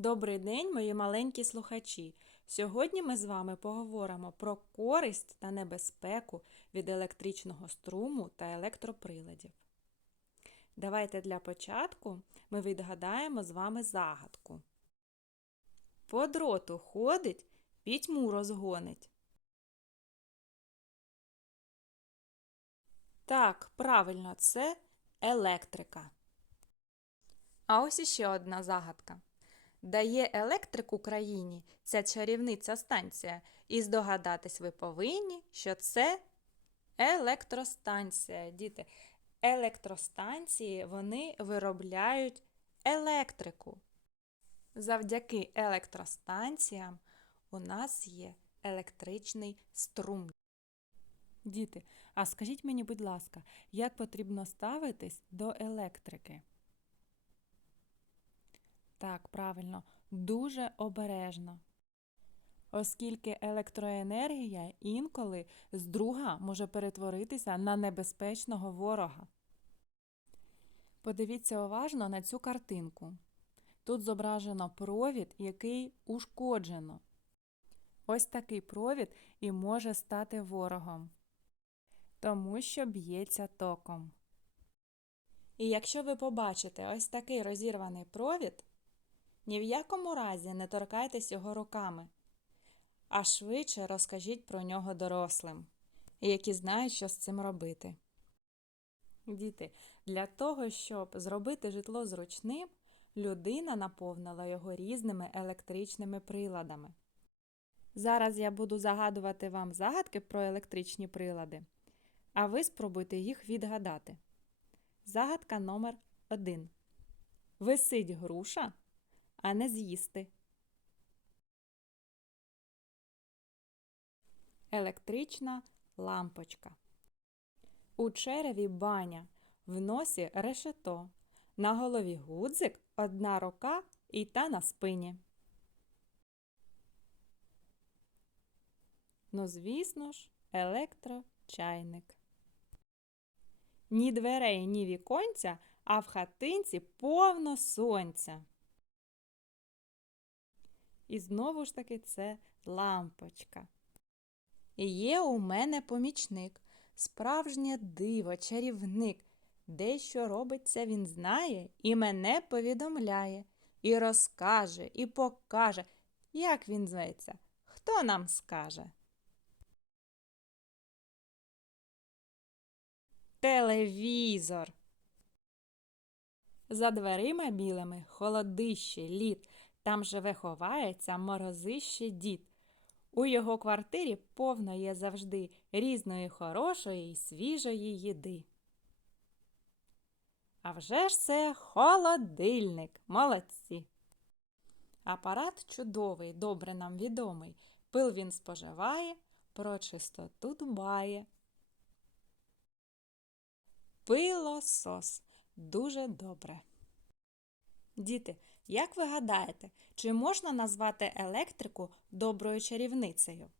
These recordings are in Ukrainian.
Добрий день, мої маленькі слухачі. Сьогодні ми з вами поговоримо про користь та небезпеку від електричного струму та електроприладів. Давайте для початку ми відгадаємо з вами загадку. По дроту ходить, пітьму розгонить. Так, правильно, це електрика. А ось іще одна загадка. Дає електрик Україні ця чарівниця станція, і здогадатись ви повинні, що це електростанція. Діти, електростанції вони виробляють електрику. Завдяки електростанціям у нас є електричний струм. Діти, а скажіть мені, будь ласка, як потрібно ставитись до електрики? Так, правильно, дуже обережно. Оскільки електроенергія інколи з друга може перетворитися на небезпечного ворога. Подивіться уважно на цю картинку. Тут зображено провід, який ушкоджено. Ось такий провід і може стати ворогом, тому що б'ється током. І якщо ви побачите ось такий розірваний провід, ні в якому разі не торкайтесь його руками, а швидше розкажіть про нього дорослим, які знають, що з цим робити. Діти, для того, щоб зробити житло зручним, людина наповнила його різними електричними приладами. Зараз я буду загадувати вам загадки про електричні прилади, а ви спробуйте їх відгадати. Загадка номер 1. Висить груша, а не з'їсти. Електрична лампочка. У череві баня, в носі решето, на голові гудзик, одна рука і та на спині. Ну, звісно ж, електрочайник. Ні дверей, ні віконця, а в хатинці повно сонця. І знову ж таки це лампочка. І є у мене помічник, справжнє диво, чарівник. Дещо робиться він знає і мене повідомляє, і розкаже, і покаже, як він зветься. Хто нам скаже? Телевізор. За дверима білими холодище, лід. Там живе ховається морозище дід. У його квартирі повно є завжди різної хорошої і свіжої їди. А вже ж це холодильник, молодці. Апарат чудовий, добре нам відомий. Пил він споживає, про чистоту дбає. Пилосос дуже добре. Діти, як ви гадаєте, чи можна назвати електрику доброю чарівницею?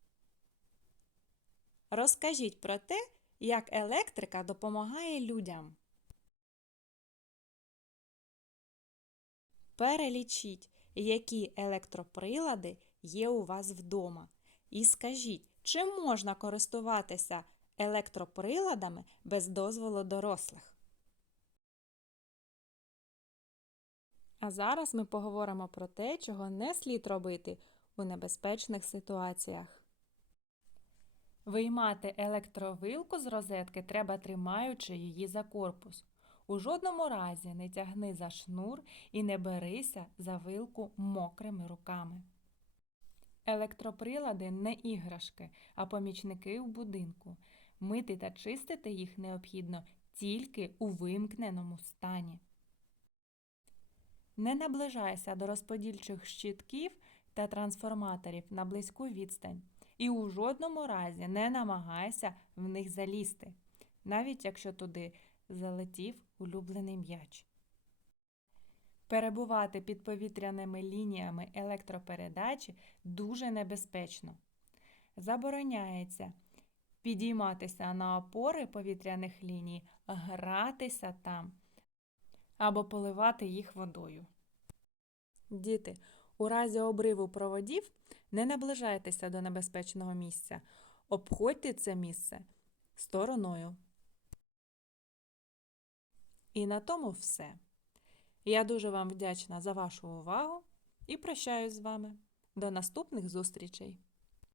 Розкажіть про те, як електрика допомагає людям. Перелічіть, які електроприлади є у вас вдома. І скажіть, чи можна користуватися електроприладами без дозволу дорослих? А зараз ми поговоримо про те, чого не слід робити у небезпечних ситуаціях. Виймати електровилку з розетки треба тримаючи її за корпус. У жодному разі не тягни за шнур і не берися за вилку мокрими руками. Електроприлади не іграшки, а помічники в будинку. Мити та чистити їх необхідно тільки у вимкненому стані. Не наближайся до розподільчих щитків та трансформаторів на близьку відстань і у жодному разі не намагайся в них залізти, навіть якщо туди залетів улюблений м'яч. Перебувати під повітряними лініями електропередачі дуже небезпечно. Забороняється підійматися на опори повітряних ліній, гратися там або поливати їх водою. Діти, У разі обриву проводів не наближайтеся до небезпечного місця. Обходьте це місце стороною. І на тому все. Я дуже вам вдячна за вашу увагу і прощаюсь з вами. До наступних зустрічей!